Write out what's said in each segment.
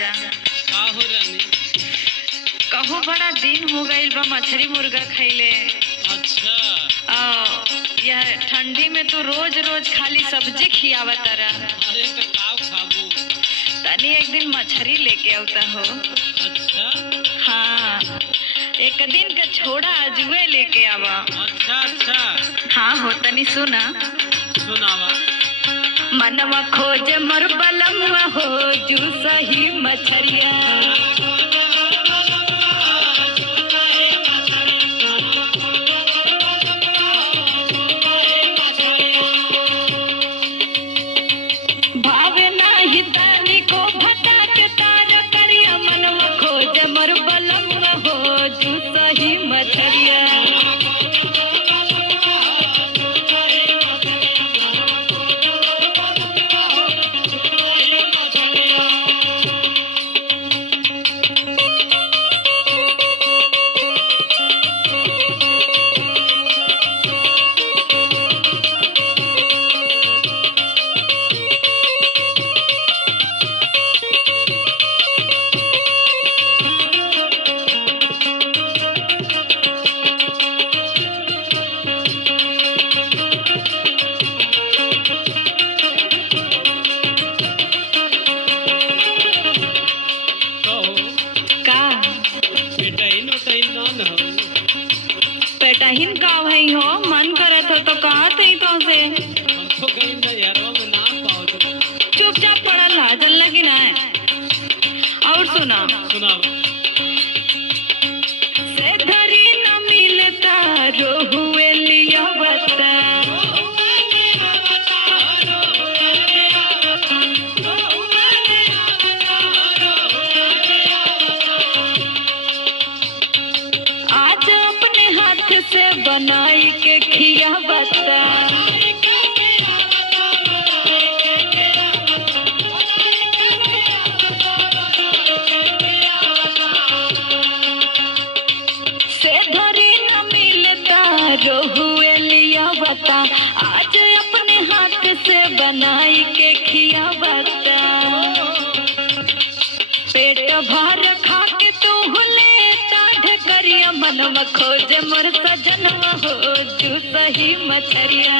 राजा। का हो रानी? कहो बड़ा दिन हो गईल बा मछली मुर्गा खैले। अच्छा। यह ठंडी में तो रोज रोज खाली सब्जी खियावत तारा। अरे तो का खाबू? तनी एक दिन मछली लेके आवता हो। अच्छा। हाँ, एक दिन का छोड़ा अजुए लेके आवा। अच्छा अच्छा। हाँ हो, तनी सुना। सुनावा। मनवा खोज मर बलमवा हो जू सही मछरिया। भावे नाही तानी को भटा के तार करिया। मनवा खोज मर बलमवा हो जू सही मछरिया। पेटाहिन का भाई हो, मन करत हो तो कहा थी तो से। हमको कहीं ना यारवा में ना पाओ तो चुपचाप पड़ल रहा, चलना कि ना है। और सुना। सुनावा। से धरी न मिलता रोहुए लिया बता। आज अपने हाथ से बनाई के खिया बता। से धरी न मिलता रोहुए लिया बता। आज अपने हाथ से बनाई के खिया बता। पेट भर खा के तू लेता ढकरिया। मनवा खोज मोर सजनवा हो जू सही मछरिया।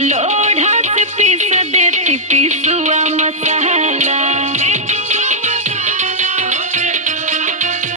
लोढ़ा से पीस देती पिसुआ